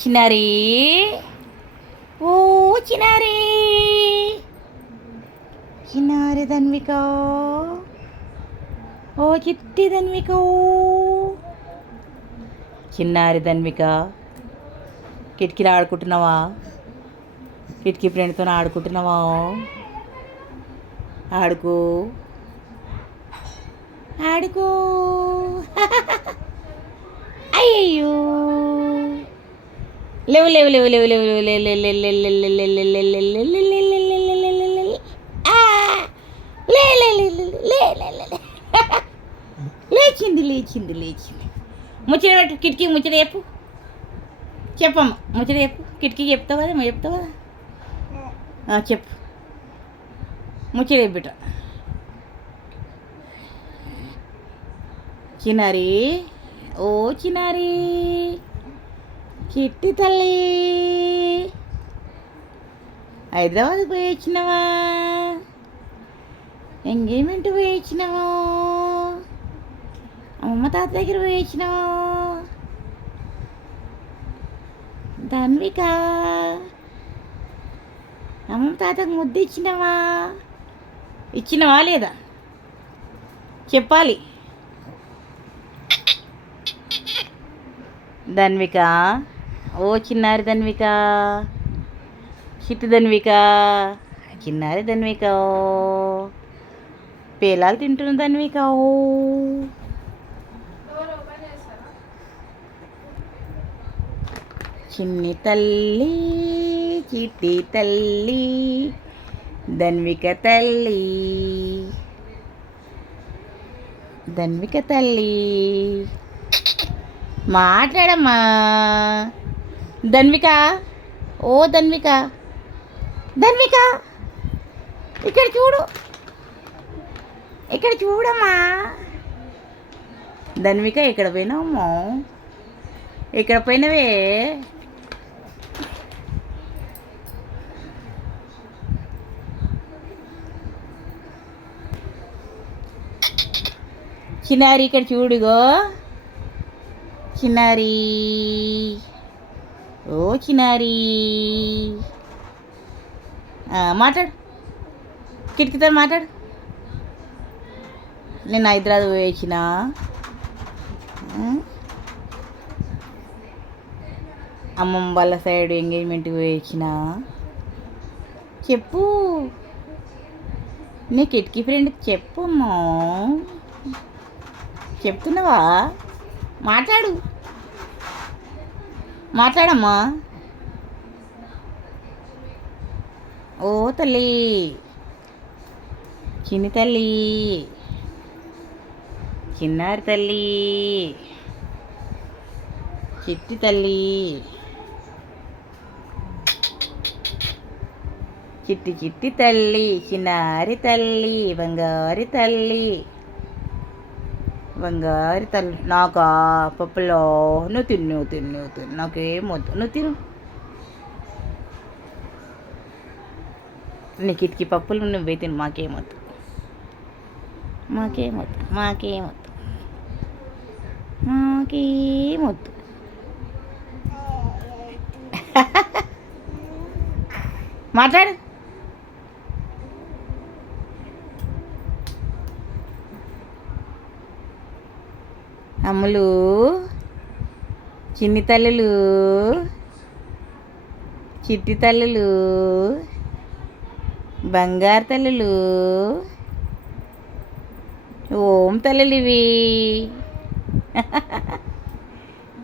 చిన్నారి ఓ చిన్నారి చిన్నారి ధన్విక ఓ చిట్టి ధన్విక చిన్నారి ధన్విక కిటికీలో ఆడుకుంటున్నావా? కిటికీ ఫ్రెండ్తో ఆడుకుంటున్నావా? ఆడుకో ఆడుకో అయ్యయ్యో లేవు లేవు లేవు లేవు లేవు లేచింది లేచింది లేచింది. ముచ్చట పెట్టు, కిటికీ ముచ్చట చెప్పు. చెప్పమ్మ ముచ్చట చెప్పు. కిటికీకి చెప్తావు కదా, చెప్తావు కదా, చెప్పు ముచ్చట చెప్పిట. చిన్నారి ఓ చిన్నారి చిట్టి తల్లి హైదరాబాద్ పోయి వచ్చినావా? ఎంగేజ్మెంట్ పోయి వచ్చినావా? అమ్మ తాత దగ్గర పోయి వచ్చినావా? ధన్విక అమ్మ తాతకు ముద్దు ఇచ్చినావా? ఇచ్చినవా లేదా చెప్పాలి. ధన్విక ఓ చిన్నారి ధన్విక చిట్టి ధన్విక చిన్నారి ధన్విక పేలాలు తింటున్న ధన్విక చిన్ని తల్లి చిట్టి తల్లి ధన్విక తల్లి ధన్విక తల్లి మాట్లాడమ్మా. ధన్విక ఓ ధన్విక ధన్విక ఇక్కడ చూడు, ఇక్కడ చూడమ్మా. ధన్విక ఇక్కడ పోయినావమ్మా, ఇక్కడ పోయినవే. చిన్నారి ఇక్కడ చూడుగో చిన్నారి ఓ చిన్నారి మాట్లాడు, కిటికీతో మాట్లాడు. నేను హైదరాబాద్ పోయి వచ్చిన, అమ్మమ్మ వాళ్ళ సైడ్ ఎంగేజ్మెంట్కి పోయి వచ్చిన. చెప్పు నీ కిటికీ ఫ్రెండ్కి చెప్పు అమ్మా. చెప్తున్నావా? మాట్లాడు, మాట్లాడమ్మా. ఓ తల్లి చిన్ని తల్లి చిన్నారి తల్లి చిట్టి తల్లి చిట్టి చిట్టి తల్లి చిన్నారి తల్లి బంగారి తల్లి బంగారు తల్లి. నాకా పప్పులో నువ్వు తిను తిను తిను, నాకేం వద్దు, నువ్వు తిను. నీ కిటికీ పప్పులు నువ్వే తిను, మాకేమొద్దు మాకేమొద్దు మాకేమొద్దు మాకేమొద్దు. మాట్లాడు. అమ్ములు చిన్ని తల్లులు చిట్టి తల్లులు బంగారు తల్లులు ఓం తల్లులు ఇవి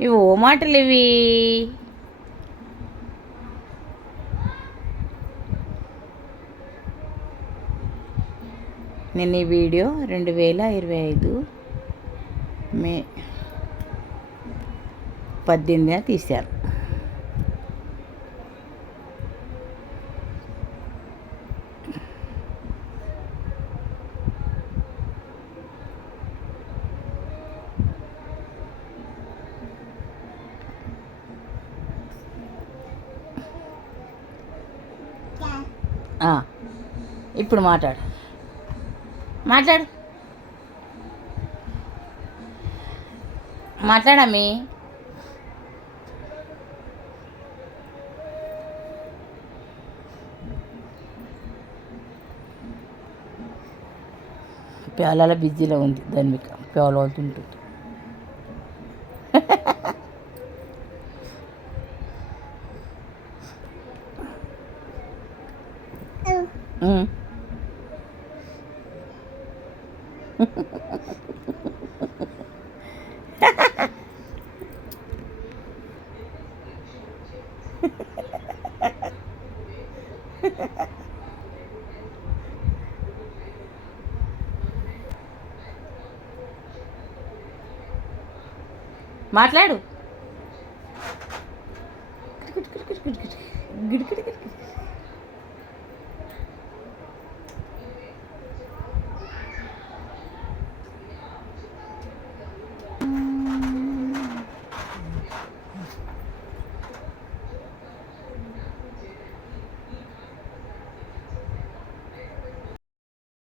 ఇవి ఓ మాటలు ఇవి. నేను ఈ వీడియో 2025 మే 18న తీశారు. ఇప్పుడు మాట్లాడు, మాట్లాడు, మాట్లాడమ్మి. పేలాల బిజీలో ఉంది ధన్విక పేలవుతుంటుంది. మాట్లాడు. గిడి గిడి గిడి గిడి గిడి గిడి గిడి గిడి.